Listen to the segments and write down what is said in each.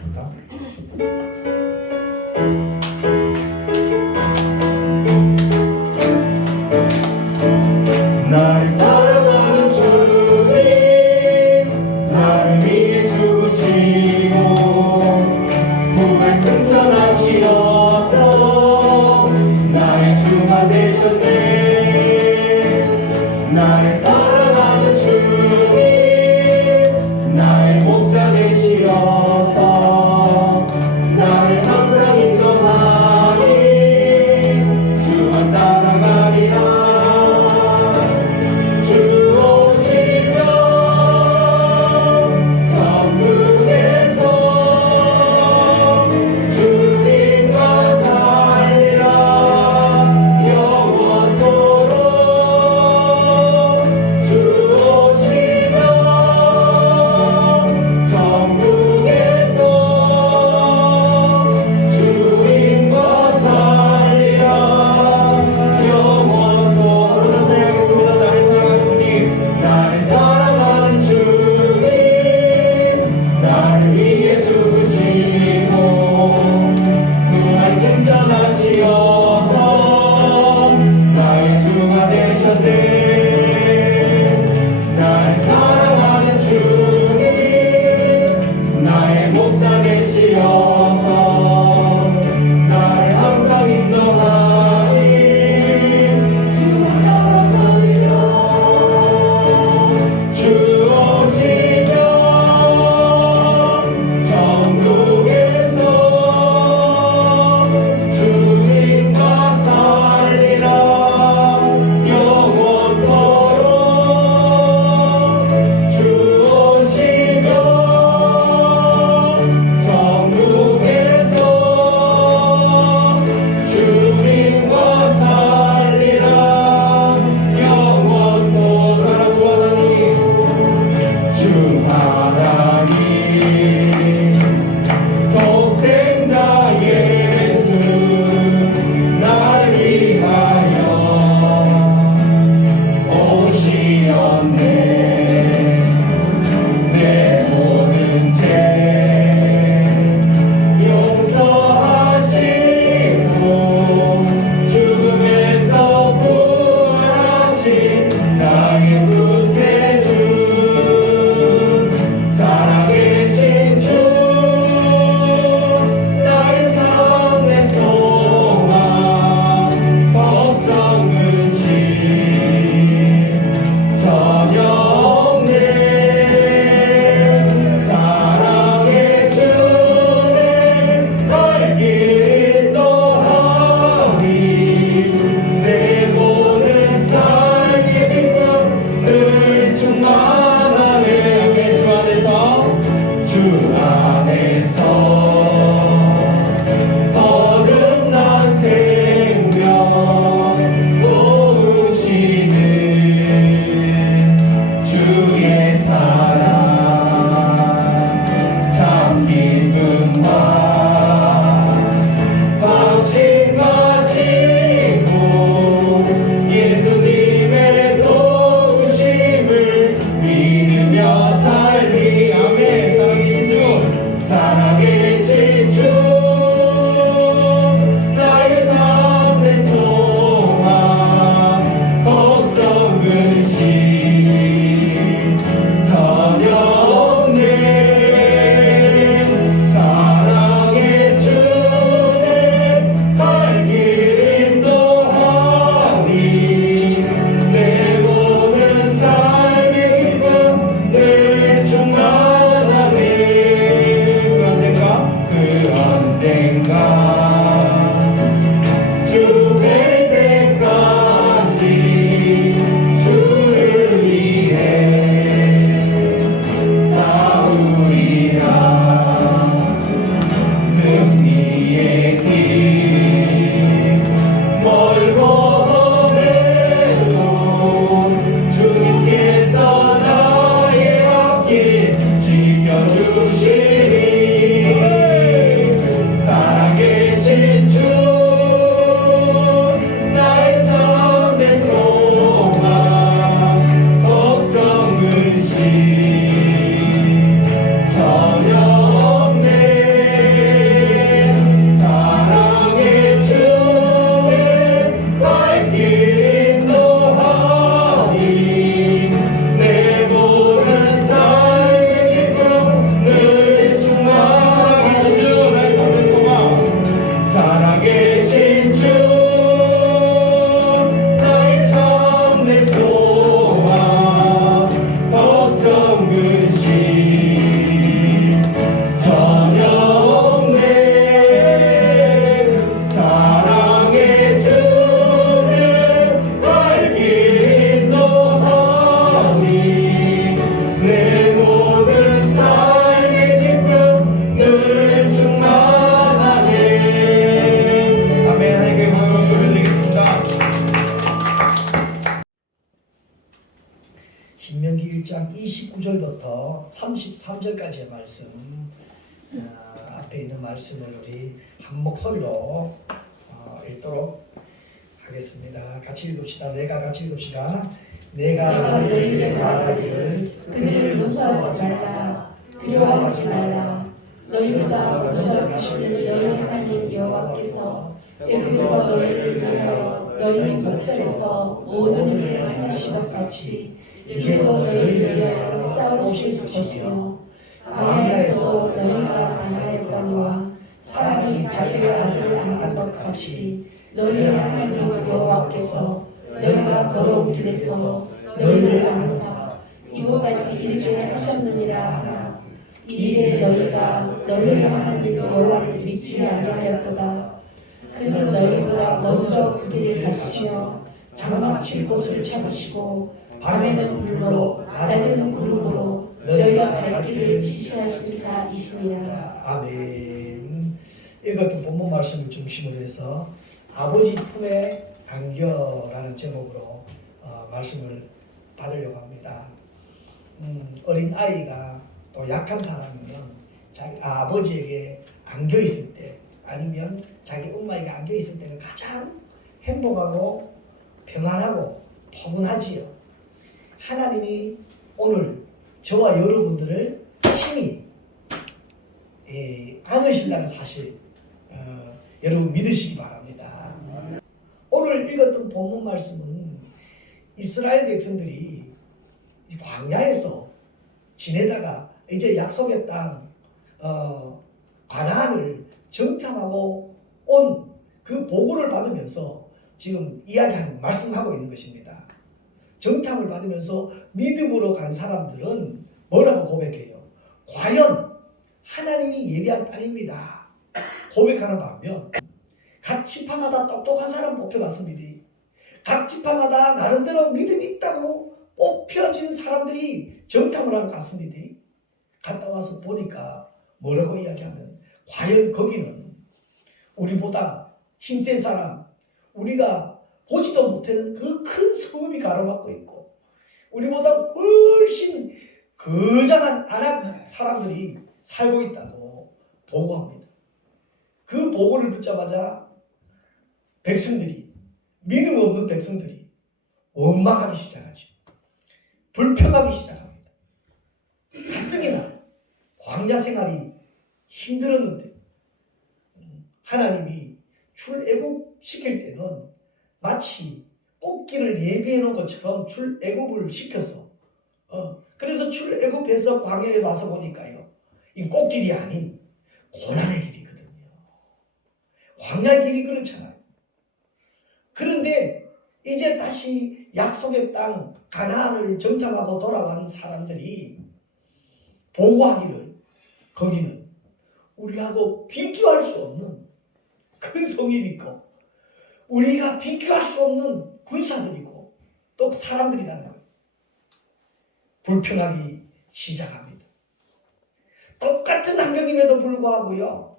하겠습니다. 날 사랑하는 주님, 나를 위해 죽으시고 부활승천하시어서 나의 주가 되셨네. 나를 사랑하는 주님, 나의 목자 되시어서 나를 항상 인도하니 주만 따라가리라. 영원 1장 29절부터 33절까지의 말씀, 앞에 있는 말씀을 우리 한 목소리로 읽도록 하겠습니다. 같이 읽읍시다. 같이 읽읍시다. 내가 너희에게 말하기를 그들을 무서워하지 말라, 두려워하지 말라. 너희가 먼저 가시는 너희 하나님 여호와께서 애굽에서 너희를 위하여 너희 목전에서 모든 일을 하신 것 같이 이제도 너희를 위하여 싸우실 것이며, 광야에서 너희가 강하였거니와 사람이 자기의 아들을 안는 것 같이 너희 하나님 여호와께서 너희가 걸어온 길에서 너희를 안으사 이곳까지 이르게 하셨느니라 하나, 이에 너희가 너희 하나님 여호와를 믿지 아니하였도다. 그는 너희보다 먼저 그 길을 가시며 장막 칠 곳을 찾으시고 밤에는 불로 낮에는 구름으로 너희가 갈 길을 지시하신 자이시니라. 아멘. 이것도 본문 말씀을 중심으로 해서 아버지 품의 안겨라는 제목으로 말씀을 받으려고 합니다. 어린 아이가 또 약한 사람이면 자기 아버지에게 안겨 있을 때, 아니면 자기 엄마에게 안겨 있을 때가 가장 행복하고 평안하고 포근하지요. 하나님이 오늘 저와 여러분들을 친히 안으신다는 사실, 여러분 믿으시기 바랍니다. 오늘 읽었던 본문 말씀은 이스라엘 백성들이 광야에서 지내다가 이제 약속의 땅 가나안을 정탐하고 온 그 보고를 받으면서 지금 말씀하고 있는 것입니다. 정탐을 받으면서 믿음으로 간 사람들은 뭐라고 고백해요? 과연 하나님이 예비한 땅입니다. 고백하는 반면 각 지파마다 똑똑한 사람 뽑혀갔습니다. 각 지파마다 나름대로 믿음이 있다고 뽑혀진 사람들이 정탐을 하러 갔습니다. 갔다 와서 보니까 뭐라고 이야기하면, 과연 거기는 우리보다 힘센 사람, 우리가 보지도 못하는 그 큰 성읍이 가로막고 있고, 우리보다 훨씬 거장한 안악 사람들이 살고 있다고 보고합니다. 그 보고를 듣자마자 백성들이, 믿음 없는 백성들이 원망하기 시작하죠. 불평하기 시작합니다. 가뜩이나 광야 생활이 힘들었는데 하나님이 출애굽 시킬 때는 마치 꽃길을 예비해 놓은 것처럼 출애굽을 시켰어. 그래서 출애굽해서 광야에 와서 보니까요, 이 꽃길이 아닌 고난의 길이거든요. 광야 길이 그렇잖아요. 그런데 이제 다시 약속의 땅 가나안을 정탐하고 돌아간 사람들이 보고하기를 거기는 우리하고 비교할 수 없는 큰 성이 있고 우리가 비교할 수 없는 군사들이고 또 사람들이라는 거예요. 불평하기 시작합니다. 똑같은 환경임에도 불구하고요,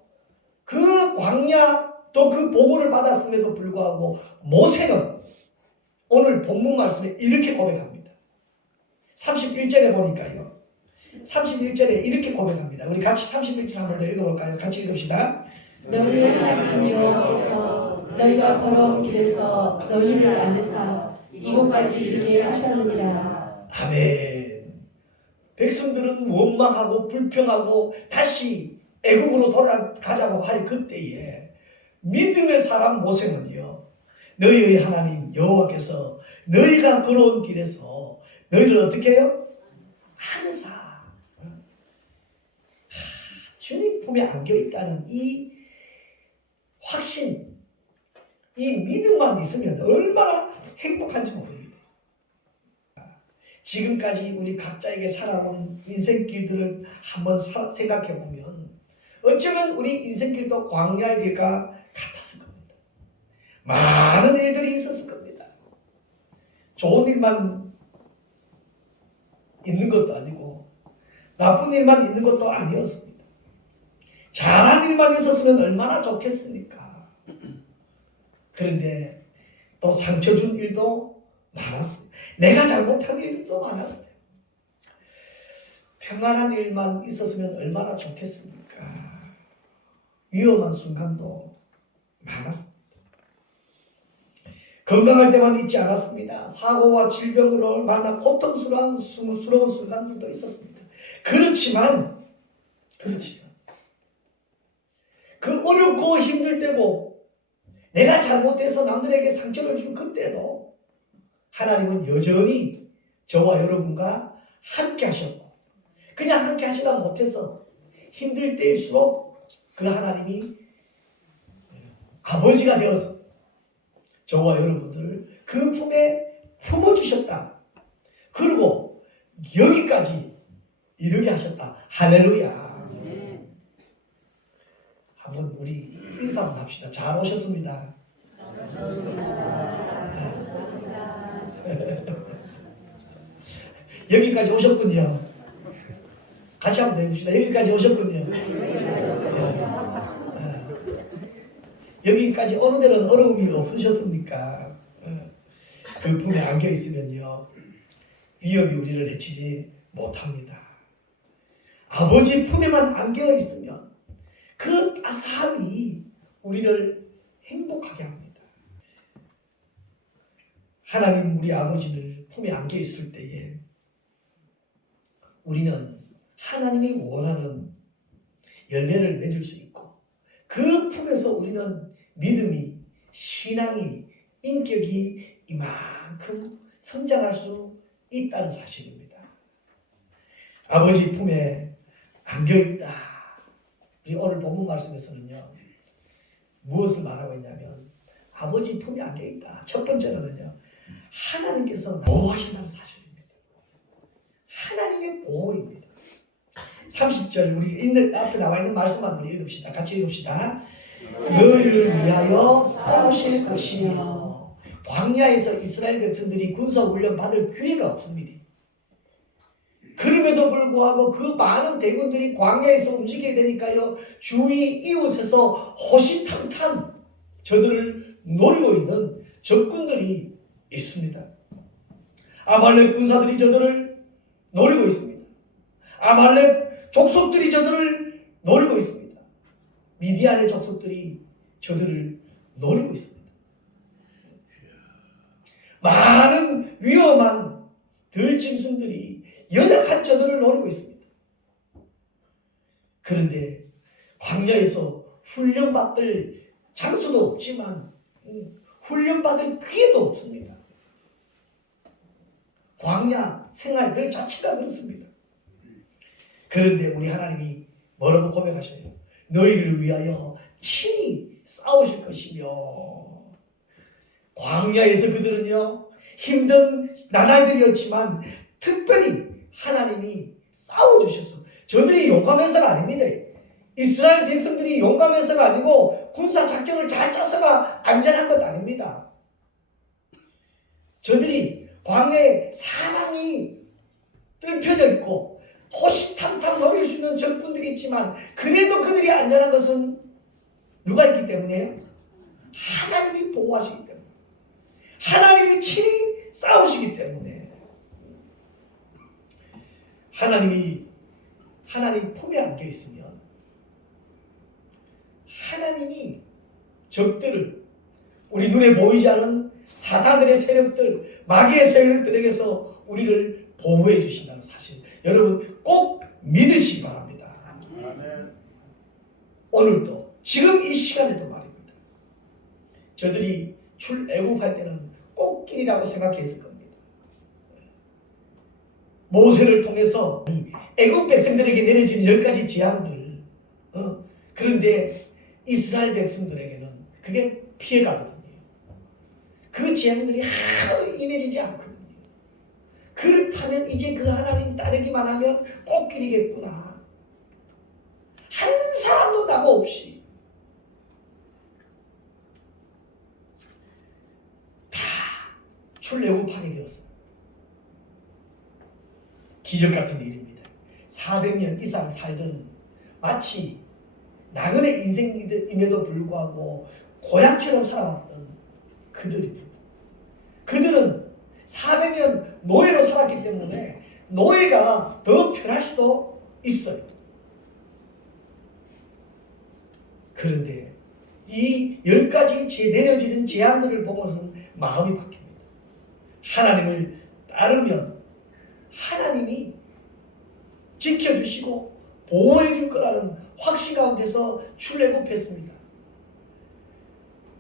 그 광야 또 그 보고를 받았음에도 불구하고 모세는 오늘 본문 말씀에 이렇게 고백합니다. 31절에 보니까요, 31절에 이렇게 고백합니다. 우리 같이 31절 한번 더 읽어볼까요? 같이 읽읍시다. 너희 하나님 여호와께서 너희가 걸어온 길에서 너희를 안으사 이곳까지 이르게 하셨느니라. 아멘. 백성들은 원망하고 불평하고 다시 애굽으로 돌아가자고 할 그때에 믿음의 사람 모세는요, 너희의 하나님 여호와께서 너희가 걸어온 길에서 너희를 어떻게 해요? 안으사. 주님 품에 안겨있다는 이 확신, 이 믿음만 있으면 얼마나 행복한지 모릅니다. 지금까지 우리 각자에게 살아온 인생길들을 한번 생각해 보면 어쩌면 우리 인생길도 광야의 길과 같았을 겁니다. 많은 일들이 있었을 겁니다. 좋은 일만 있는 것도 아니고 나쁜 일만 있는 것도 아니었습니다. 잘한 일만 있었으면 얼마나 좋겠습니까? 그런데 또 상처 준 일도 많았어요. 내가 잘못한 일도 많았어요. 평안한 일만 있었으면 얼마나 좋겠습니까? 위험한 순간도 많았습니다. 건강할 때만 있지 않았습니다. 사고와 질병으로 만나 고통스러운 순간들도 있었습니다. 그렇지만 그 어렵고 힘들 때고 내가 잘못해서 남들에게 상처를 준 그때도 하나님은 여전히 저와 여러분과 함께 하셨고, 그냥 함께 하시다 못해서 힘들 때일수록 그 하나님이 아버지가 되어서 저와 여러분들을 그 품에 품어주셨다. 그리고 여기까지 이르게 하셨다. 할렐루야. 한번 우리 인사 한번 합시다. 잘 오셨습니다. 여기까지 오셨군요. 같이 한번 더 해봅시다. 여기까지 오셨군요. 여기까지 어느 데는 어려움이 없으셨습니까? 그 품에 안겨 있으면요, 위협이 우리를 해치지 못합니다. 아버지 품에만 안겨 있으면 그 따스함이 우리를 행복하게 합니다. 하나님 우리 아버지를 품에 안겨 있을 때에 우리는 하나님이 원하는 열매를 맺을 수 있고, 그 품에서 우리는 믿음이, 신앙이, 인격이 이만큼 성장할 수 있다는 사실입니다. 아버지 품에 안겨있다. 우리 오늘 본문 말씀에서는요, 무엇을 말하고 있냐면 아버지 품에 안겨있다. 첫 번째로는요, 하나님께서 보호하신다는 사실입니다. 하나님의 보호입니다. 30절 우리 앞에 나와 있는 말씀만 우리 읽읍시다. 같이 읽읍시다. 너희를 위하여 싸우실 것이며. 광야에서 이스라엘 백성들이 군사훈련 받을 기회가 없습니다. 그럼에도 불구하고 그 많은 대군들이 광야에서 움직이게 되니까요, 주위 이웃에서 호시탐탐 저들을 노리고 있는 적군들이 있습니다. 아말렉 군사들이 저들을 노리고 있습니다. 아말렉 족속들이 저들을 노리고 있습니다. 미디안의 족속들이 저들을 노리고 있습니다. 많은 위험한 들짐승들이 연약한 저들을 노리고 있습니다. 그런데 광야에서 훈련받을 장소도 없지만 훈련받을 기회도 없습니다. 광야 생활들 자체가 그렇습니다. 그런데 우리 하나님이 뭐라고 고백하셔요? 너희를 위하여 친히 싸우실 것이며. 광야에서 그들은요, 힘든 나날들이었지만 특별히 하나님이 싸워주셨어. 저들이 용감해서가 아닙니다. 이스라엘 백성들이 용감해서가 아니고 군사 작전을 잘 짜서가 안전한 것 아닙니다. 저들이 광야에 사방이 뚫혀져 있고 호시탐탐 노릴 수 있는 적군들이 있지만 그래도 그들이 안전한 것은 누가 있기 때문에요? 하나님이 보호하시기 때문에, 하나님이 친히 싸우시기 때문에. 하나님 품에 안겨 있으면 하나님이 적들을, 우리 눈에 보이지 않은 사탄들의 세력들, 마귀의 세력들에게서 우리를 보호해 주신다는 사실, 여러분 꼭 믿으시기 바랍니다. 오늘도 지금 이 시간에도 말입니다. 저들이 출애굽할 때는 꽃길이라고 생각했을 겁니다. 모세를 통해서 애굽 백성들에게 내려진 10가지 재앙들, 그런데 이스라엘 백성들에게는 그게 피해가거든요. 그 재앙들이 하나도 임해지지 않거든요. 그렇다면 이제 그 하나님 따르기만 하면 꽃길이겠구나. 한 사람도 낙오 없이 다 출애굽하게 되었습니다. 기적 같은 일입니다. 400년 이상 살던, 마치 나그네 인생임에도 불구하고 고향처럼 살아왔던 그들입니다. 그들은 400년 노예로 살았기 때문에 노예가 더 편할 수도 있어요. 그런데 이 10가지 내려지는 제안들을 보고서는 마음이 바뀝니다. 하나님을 따르면 하나님이 지켜주시고 보호해 줄 거라는 확신 가운데서 출애굽했습니다.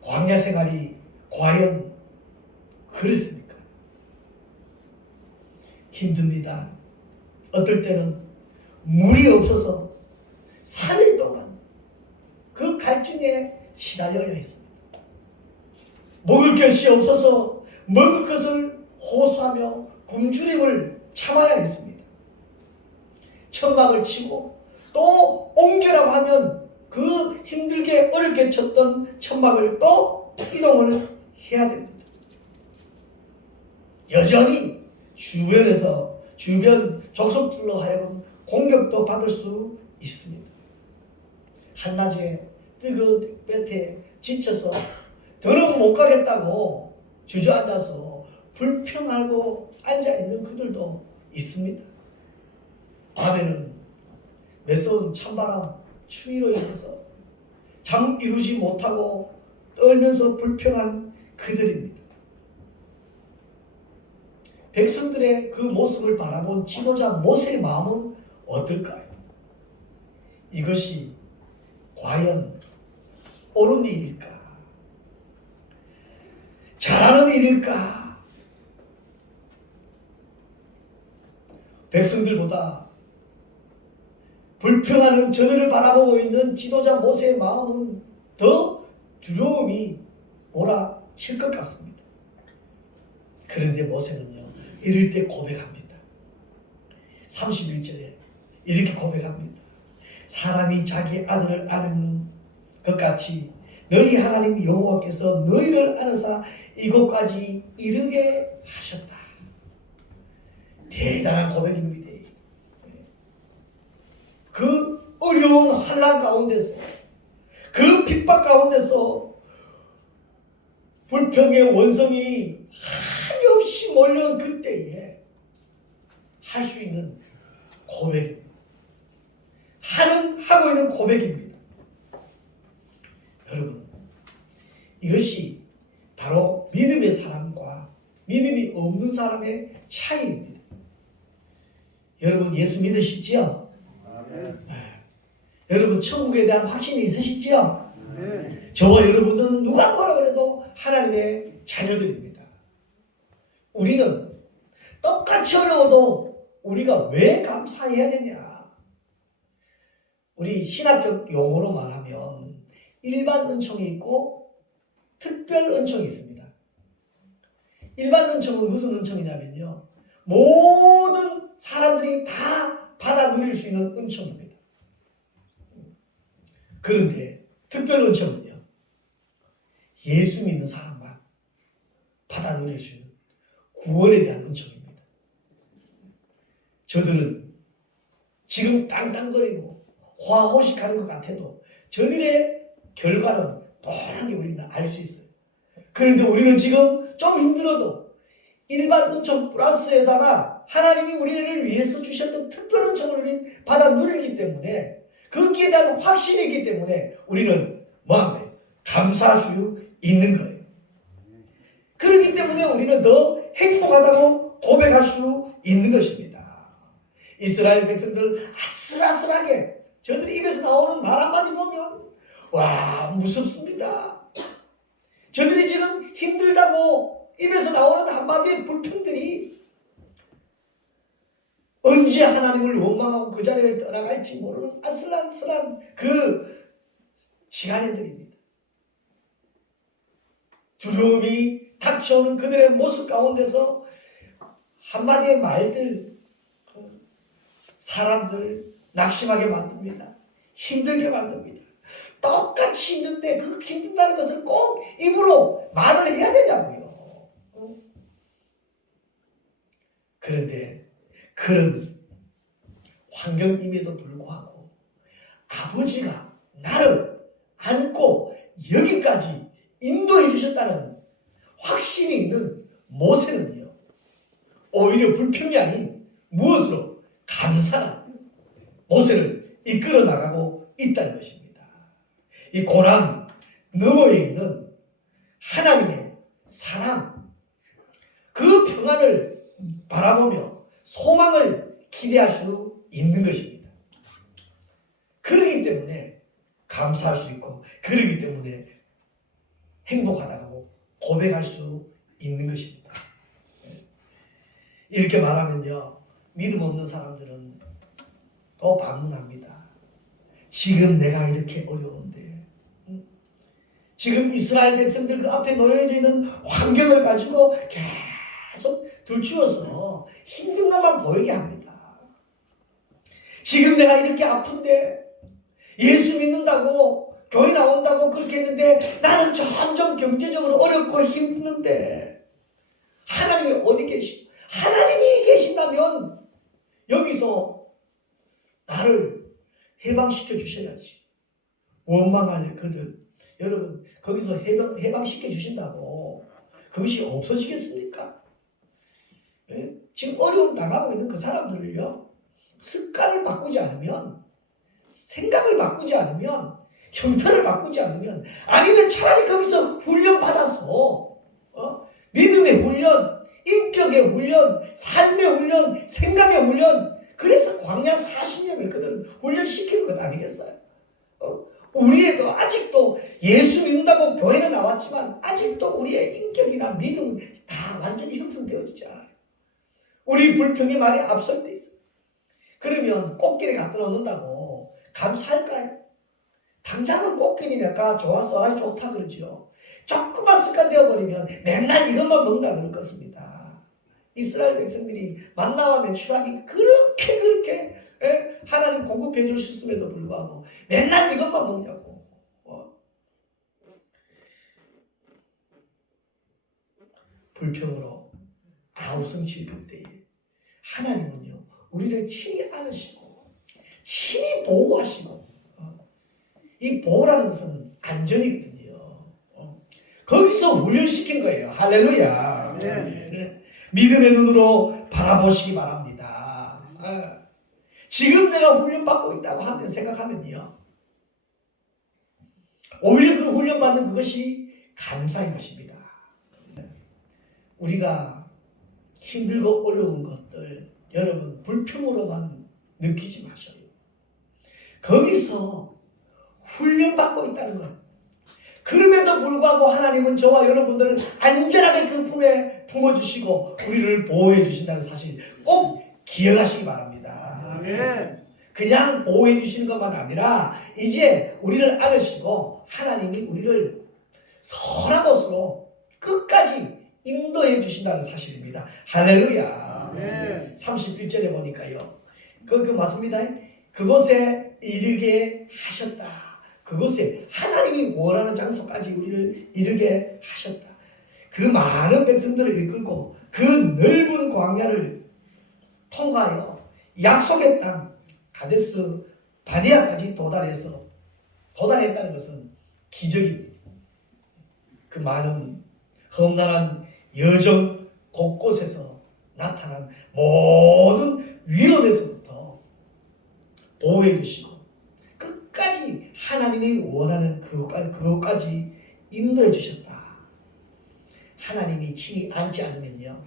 광야 생활이 과연 그렇습니까? 힘듭니다. 어떨 때는 물이 없어서 3일 동안 그 갈증에 시달려야 했습니다. 먹을 것이 없어서 먹을 것을 호소하며 굶주림을 참아야 했습니다. 천막을 치고 또 옮겨라고 하면 그 힘들게 어렵게 쳤던 천막을 또 이동을 해야 됩니다. 여전히 주변 족속들로 하여금 공격도 받을 수 있습니다. 한낮에 뜨거운 볕에 지쳐서 더는 못 가겠다고 주저앉아서 불평하고 앉아있는 그들도 있습니다. 밤에는 매서운 찬바람, 추위로 인해서 잠 이루지 못하고 떨면서 불평한 그들입니다. 백성들의 그 모습을 바라본 지도자 모세의 마음은 어떨까요? 이것이 과연 옳은 일일까? 잘하는 일일까? 백성들보다 불평하는 저들을 바라보고 있는 지도자 모세의 마음은 더 두려움이 몰아칠 것 같습니다. 그런데 모세는요, 이럴 때 고백합니다. 31절에 이렇게 고백합니다. 사람이 자기 아들을 아는 것 같이 너희 하나님 여호와께서 너희를 아느사 이곳까지 이르게 하셨다. 대단한 고백입니다. 그 어려운 환난 가운데서, 그 핍박 가운데서 불평의 원성이 한없이 몰려온 그때에 할 수 있는 고백입니다. 하고 있는 고백입니다. 여러분, 이것이 바로 믿음의 사람과 믿음이 없는 사람의 차이입니다. 여러분, 예수 믿으시지요? 여러분, 천국에 대한 확신이 있으시지요? 저와 여러분들은 누가 뭐라 그래도 하나님의 자녀들입니다. 우리는 똑같이 어려워도 우리가 왜 감사해야 되냐? 우리 신학적 용어로 말하면 일반 은총이 있고 특별 은총이 있습니다. 일반 은총은 무슨 은총이냐면요, 모든 사람들이 다 받아 누릴 수 있는 은총입니다. 그런데 특별 은총은요, 예수 믿는 사람만 받아 누릴 수 있는 구원에 대한 은총입니다. 저들은 지금 땅땅거리고 화호식하는 것 같아도 저들의 결과는 뻔하게 우리는 알 수 있어요. 그런데 우리는 지금 좀 힘들어도 일반 은총 플러스에다가 하나님이 우리를 위해서 주셨던 특별 은총을 우리는 받아 누리기 때문에, 거기에 대한 확신이 있기 때문에 우리는 뭐한 거예요? 감사할 수 있는 거예요. 그렇기 때문에 우리는 더 행복하다고 고백할 수 있는 것입니다. 이스라엘 백성들 아슬아슬하게 저들이 입에서 나오는 말 한마디 보면 와, 무섭습니다. 저들이 지금 힘들다고 입에서 나오는 한마디의 불평들이 언제 하나님을 원망하고 그 자리를 떠나갈지 모르는 아슬아슬한 그 시간들입니다. 두려움이 닥쳐오는 그들의 모습 가운데서 한마디의 말들, 사람들 낙심하게 만듭니다. 힘들게 만듭니다. 똑같이 힘든데 그 힘든다는 것을 꼭 입으로 말을 해야 되냐고요. 그런데 그런 환경임에도 불구하고 아버지가 나를 안고 여기까지 인도해 주셨다는 확신이 있는 모세는요, 오히려 불평이 아닌 무엇으로? 감사가 모세를 이끌어 나가고 있다는 것입니다. 이 고난 너머에 있는 하나님의 사랑, 그 평안을 바라보며 소망을 기대할 수 있는 것입니다. 그러기 때문에 감사할 수 있고, 그러기 때문에 행복하다고 고백할 수 있는 것입니다. 이렇게 말하면요, 믿음 없는 사람들은 또 반문합니다. 지금 내가 이렇게 어려운데, 지금 이스라엘 백성들 그 앞에 놓여져 있는 환경을 가지고 계속 들추어서 힘든 것만 보이게 합니다. 지금 내가 이렇게 아픈데, 예수 믿는다고 교회 나온다고 그렇게 했는데 나는 점점 경제적으로 어렵고 힘든데 하나님이 어디 계시? 하나님이 계신다면 여기서 나를 해방시켜 주셔야지. 원망할 그들, 여러분 거기서 해방시켜 주신다고 그것이 없어지겠습니까? 예? 지금 어려움 당하고 있는 그 사람들을요, 습관을 바꾸지 않으면, 생각을 바꾸지 않으면, 형태를 바꾸지 않으면, 아니면 차라리 거기서 훈련 받아서 믿음의 훈련, 인격의 훈련, 삶의 훈련, 생각의 훈련, 그래서 광야 40년을 그들은 훈련시키는 것 아니겠어요? 우리에도 아직도 예수 믿는다고 교회는 나왔지만 아직도 우리의 인격이나 믿음은 다 완전히 형성되어지지 않아요. 우리 불평의 말이 앞설 때 있어요. 그러면 꽃길에 갖다 놓는다고 감사할까요? 당장은 꽃길이니까 좋아서 아주 좋다 그러죠. 조금만 습관 되어버리면 맨날 이것만 먹나 그럴 것입니다. 이스라엘 백성들이 만나와 메추라기 그렇게 하나님 공급해 주셨음에도 불구하고 맨날 이것만 먹냐고. 불평으로 아우성칠 그때에 하나님은요, 우리를 친히 안으시고 친히 보호하시고, 이 보호라는 것은 안전이거든요. 거기서 훈련시킨 거예요. 할렐루야. 네. 믿음의 눈으로 바라보시기 바랍니다. 지금 내가 훈련받고 있다고 하면 생각하면요, 오히려 그 훈련받는 그것이 감사인 것입니다. 우리가 힘들고 어려운 것들 여러분 불평으로만 느끼지 마셔요. 거기서 훈련받고 있다는 것. 그럼에도 불구하고 하나님은 저와 여러분들을 안전하게 그 품에 품어주시고 우리를 보호해 주신다는 사실 꼭 기억하시기 바랍니다. 아멘. 그냥 보호해 주시는 것만 아니라 이제 우리를 안으시고 하나님이 우리를 선한 곳으로 끝까지 인도해 주신다는 사실입니다. 할렐루야. 아멘. 31절에 보니까요, 그 맞습니다. 그곳에 이르게 하셨다. 그곳에 하나님이 원하는 장소까지 우리를 이르게 하셨다. 그 많은 백성들을 이끌고 그 넓은 광야를 통과하여 약속의 땅 가데스 바네아까지 도달했다는 것은 기적입니다. 그 많은 험난한 여정 곳곳에서 나타난 모든 위험에서부터 보호해 주시고 끝까지 하나님이 원하는 그것까지 인도해 주셨다. 하나님이 친히 안지 않으면요,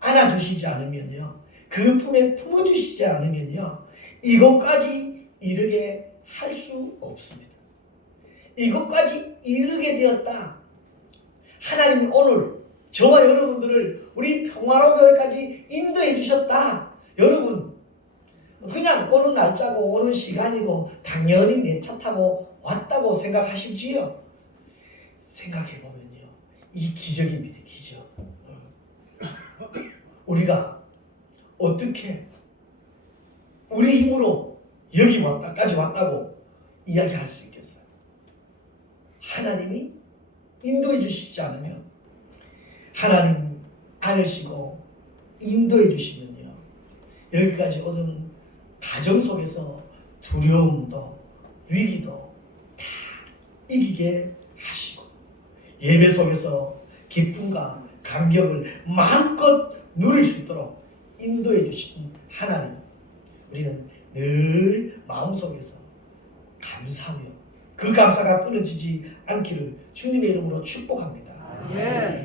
안아주시지 않으면요, 그 품에 품어주시지 않으면요, 이것까지 이르게 할 수 없습니다. 이것까지 이르게 되었다. 하나님이 오늘 저와 여러분들을 우리 평화로운 교회까지 인도해 주셨다. 여러분 그냥 오는 날짜고 오는 시간이고 당연히 내 차 타고 왔다고 생각하실지요? 생각해보면요, 이 기적입니다. 기적. 우리가 어떻게 우리 힘으로 여기 왔다까지 왔다고 이야기할 수 있겠어요? 하나님이 인도해 주시지 않으면, 하나님 안으시고 인도해 주시면요, 여기까지 오는 가정 속에서 두려움도 위기도 다 이기게 하시고, 예배 속에서 기쁨과 감격을 마음껏 누릴 수 있도록 인도해 주신 하나님, 우리는 늘 마음속에서 감사하며 그 감사가 끊어지지 않기를 주님의 이름으로 축복합니다.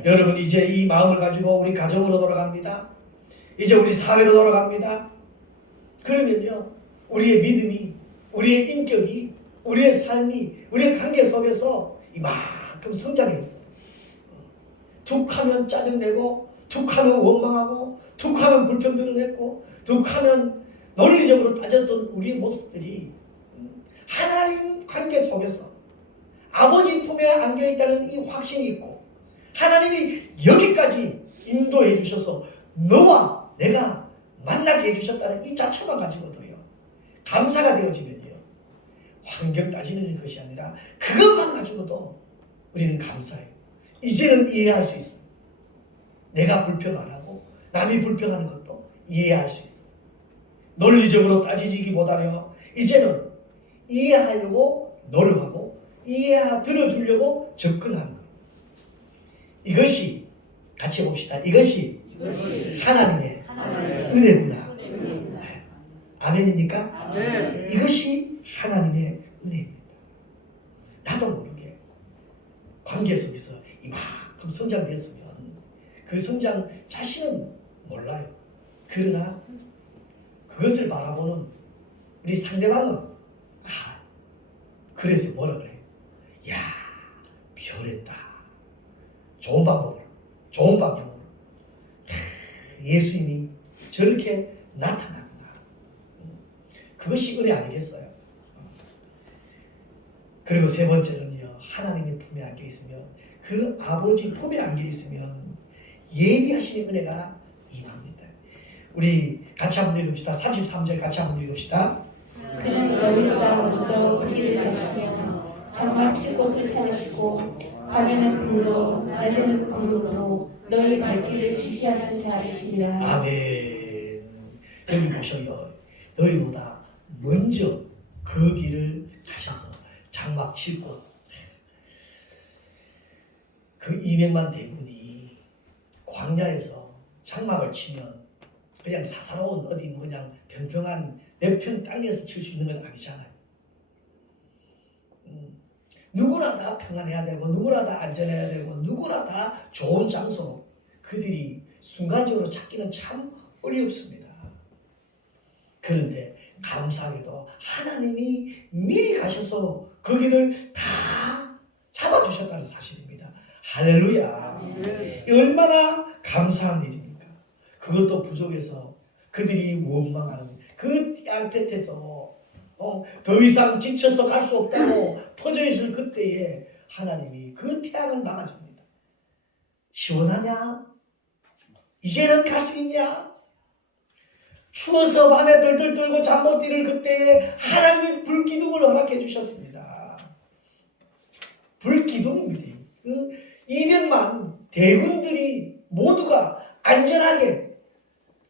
여러분, 이제 이 마음을 가지고 우리 가정으로 돌아갑니다. 이제 우리 사회로 돌아갑니다. 그러면요, 우리의 믿음이, 우리의 인격이, 우리의 삶이, 우리의 관계 속에서 이만큼 성장했어요. 툭하면 짜증내고, 툭하면 원망하고, 툭하면 불평 드러냈고, 툭하면 논리적으로 따졌던 우리의 모습들이 하나님 관계 속에서 아버지 품에 안겨있다는 이 확신이 있고, 하나님이 여기까지 인도해 주셔서 너와 내가 만나게 해주셨다는 이 자체만 가지고도요, 감사가 되어지면요, 환경 따지는 것이 아니라 그것만 가지고도 우리는 감사해요. 이제는 이해할 수 있어요. 내가 불평 안 하고 남이 불평하는 것도 이해할 수 있어요. 논리적으로 따지기보다요, 이제는 이해하려고 노력하고 들어주려고 접근하는 거예요. 이것이, 같이 봅시다. 이것이 하나님의 은혜구나. 아멘입니까? 이것이 하나님의 은혜입니다. 나도 모르게 관계 속에서 이만큼 성장됐으면 그 성장 자신은 몰라요. 그러나 그것을 바라보는 우리 상대방은 그래서 뭐라 그래요? 야, 변했다. 좋은 방법으로 예수님이 저렇게 나타났구나. 그것이 은혜 아니겠어요? 그리고 세 번째는요, 하나님의 품에 안겨 있으면, 그 아버지 품에 안겨 있으면 예비하시는 은혜가 임합니다. 우리 같이 한번 읽읍시다. 33절 같이 한번 읽읍시다. 그는 너희보다 먼저 그 길을 가시며 장막 칠 곳을 찾으시고 밤에는 불로 낮에는 구름으로 너희 갈 길을 지시하신 자이시니라. 아멘. 여기 보셔요. 너희보다 먼저 그 길을 가셔서 장막 칠 곳, 그 200만 대군이 광야에서 장막을 치면 그냥 사사로운 어디 그냥 평평한 몇 편 땅에서 칠 수 있는 건 아니잖아요. 누구나 다 평안해야 되고, 누구나 다 안전해야 되고, 누구나 다 좋은 장소로 그들이 순간적으로 찾기는 참 어렵습니다. 그런데 감사하게도 하나님이 미리 가셔서 거기를 다 잡아주셨다는 사실입니다. 할렐루야. 얼마나 감사한 일입니까? 그것도 부족해서 그들이 원망하는 그 땅끝에서 더 이상 지쳐서 갈 수 없다고 퍼져 있을 그때에 하나님이 그 태양을 막아줍니다. 시원하냐? 이제는 갈 수 있냐? 추워서 밤에 덜덜 떨고 잠 못 이룰 그때에 하나님이 불기둥을 허락해 주셨습니다. 불기둥입니다. 그 200만 대군들이 모두가 안전하게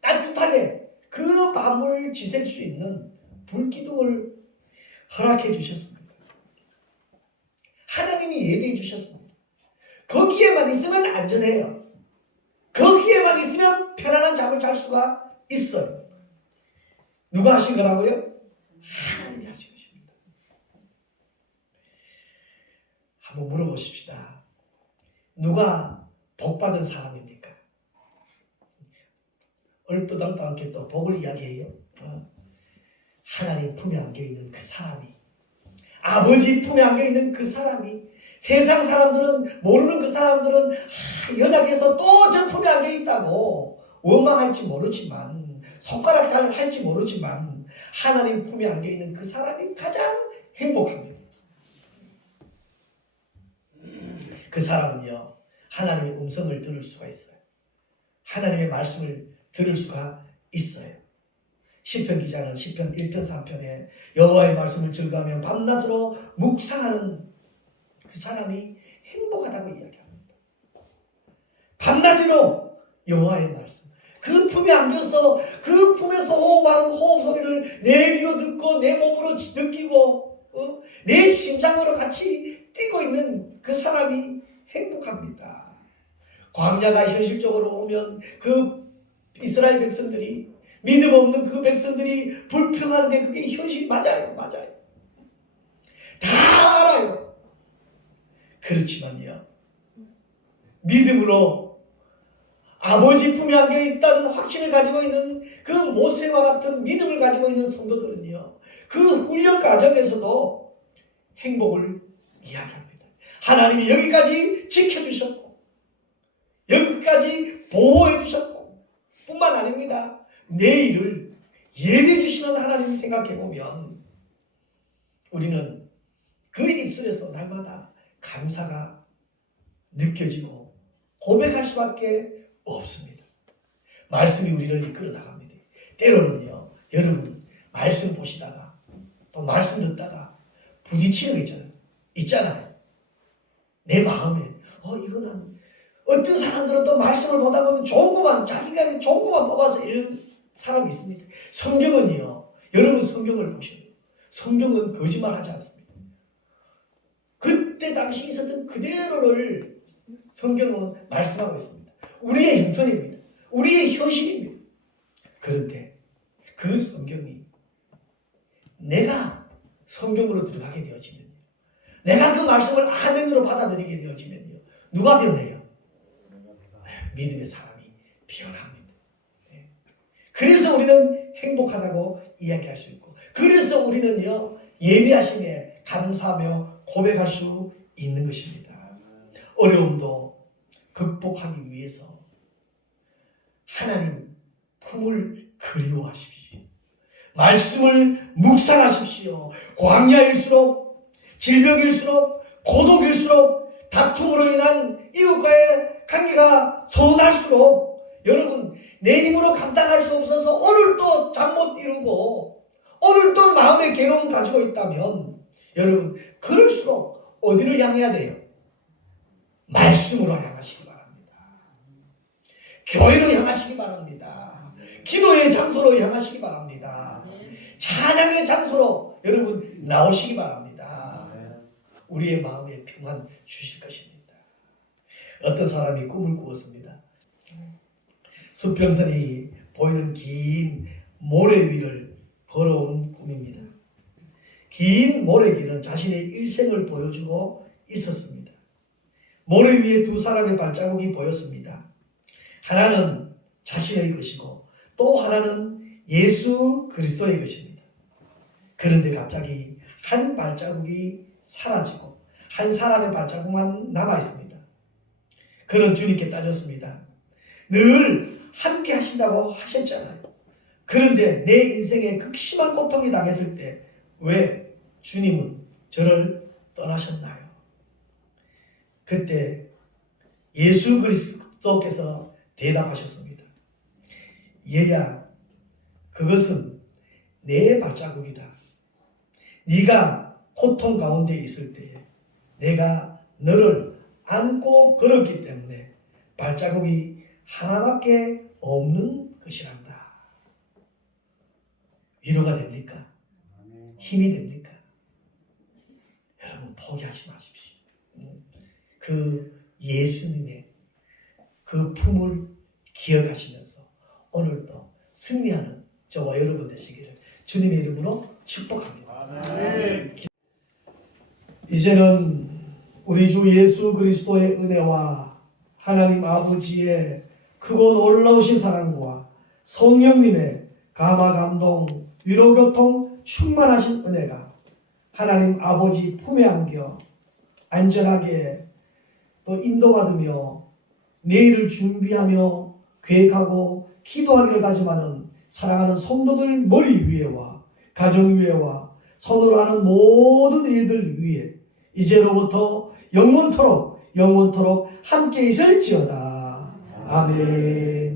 따뜻하게 그 밤을 지샐 수 있는 불기둥을 허락해 주셨습니다. 하나님이 예배해 주셨습니다. 거기에만 있으면 안전해요. 거기에만 있으면 편안한 잠을 잘 수가 있어요. 누가 하신 거라고요? 하나님이 하신 것입니다. 한번 물어보십시다. 누가 복받은 사람입니까? 얼토당토 않게 또 복을 이야기해요. 하나님 품에 안겨있는 그 사람이, 아버지 품에 안겨있는 그 사람이, 세상 사람들은, 모르는 그 사람들은 연약해서 또 저 품에 안겨있다고 원망할지 모르지만, 손가락 잘 할지 모르지만, 하나님 품에 안겨있는 그 사람이 가장 행복합니다. 그 사람은요, 하나님의 음성을 들을 수가 있어요. 하나님의 말씀을 들을 수가 있어요. 시편 기자는 시편 1편 3편에 여호와의 말씀을 즐거하며 밤낮으로 묵상하는 그 사람이 행복하다고 이야기합니다. 밤낮으로 여호와의 말씀, 그 품에 안겨서 그 품에서 호흡하는 호흡 소리를 내 귀로 듣고 내 몸으로 느끼고 내 심장으로 같이 뛰고 있는 그 사람이 행복합니다. 광야가 현실적으로 오면 그 이스라엘 백성들이, 믿음 없는 그 백성들이 불평하는데 그게 현실이 맞아요. 맞아요. 다 알아요. 그렇지만요, 믿음으로 아버지 품에 안겨 있다는 확신을 가지고 있는 그 모세와 같은 믿음을 가지고 있는 성도들은요, 그 훈련 과정에서도 행복을 이야기합니다. 하나님이 여기까지 지켜주셨고, 여기까지 보호해 주셨고, 뿐만 아닙니다. 내일을 예배해 주시는 하나님을 생각해 보면 우리는 그 입술에서 날마다 감사가 느껴지고 고백할 수밖에 없습니다. 말씀이 우리를 이끌어 나갑니다. 때로는요, 여러분 말씀 보시다가 또 말씀 듣다가 부딪히는 거 있잖아요. 내 마음에 이거는, 어떤 사람들은 또 말씀을 보다 보면 좋은 것만, 자기가 좋은 것만 뽑아서 이런 사람이 있습니다. 성경은요, 여러분 성경을 보셔요. 성경은 거짓말하지 않습니다. 그때 당시 있었던 그대로를 성경은 말씀하고 있습니다. 우리의 형편입니다. 우리의 현실입니다. 그런데 그 성경이 내가 성경으로 들어가게 되어지면요, 내가 그 말씀을 아멘으로 받아들이게 되어지면요, 누가 변해요? 믿음의 사람이 변합니다. 그래서 우리는 행복하다고 이야기할 수 있고, 그래서 우리는요, 예배하심에 감사하며 고백할 수 있는 것입니다. 어려움도 극복하기 위해서 하나님 품을 그리워하십시오. 말씀을 묵상하십시오. 광야일수록, 질병일수록, 고독일수록, 다툼으로 인한 이웃과의 관계가 서운할수록, 여러분 내 힘으로 감당할 수 없어서 오늘도 잠 못 이루고 오늘도 마음의 괴로움 가지고 있다면, 여러분 그럴수록 어디를 향해야 돼요? 말씀으로 향하시기 바랍니다. 교회로 향하시기 바랍니다. 기도의 장소로 향하시기 바랍니다. 찬양의 장소로 여러분 나오시기 바랍니다. 우리의 마음에 평안 주실 것입니다. 어떤 사람이 꿈을 꾸었습니다. 수평선이 보이는 긴 모래 위를 걸어온 꿈입니다. 긴 모래길은 자신의 일생을 보여주고 있었습니다. 모래 위에 두 사람의 발자국이 보였습니다. 하나는 자신의 것이고 또 하나는 예수 그리스도의 것입니다. 그런데 갑자기 한 발자국이 사라지고 한 사람의 발자국만 남아 있습니다. 그는 주님께 따졌습니다. 늘 함께 하신다고 하셨잖아요. 그런데 내 인생에 극심한 고통이 당했을 때 왜 주님은 저를 떠나셨나요? 그때 예수 그리스도께서 대답하셨습니다. 얘야, 그것은 내 발자국이다. 네가 고통 가운데 있을 때에 내가 너를 안고 걸었기 때문에 발자국이 하나밖에 없는 것이란다. 위로가 됩니까? 힘이 됩니까? 여러분 포기하지 마십시오. 그 예수님의 그 품을 기억하시면서 오늘도 승리하는 저와 여러분 되시기를 주님의 이름으로 축복합니다. 이제는 우리 주 예수 그리스도의 은혜와 하나님 아버지의 크고 놀라우신 사랑과 성령님의 감화 감동 위로 교통 충만하신 은혜가 하나님 아버지 품에 안겨 안전하게 또 인도받으며 내일을 준비하며 계획하고 기도하기를 다짐하는 사랑하는 성도들 머리 위에와 가정 위에와 손으로 하는 모든 일들 위에 이제로부터 영원토록 함께 있을지어다. 아멘.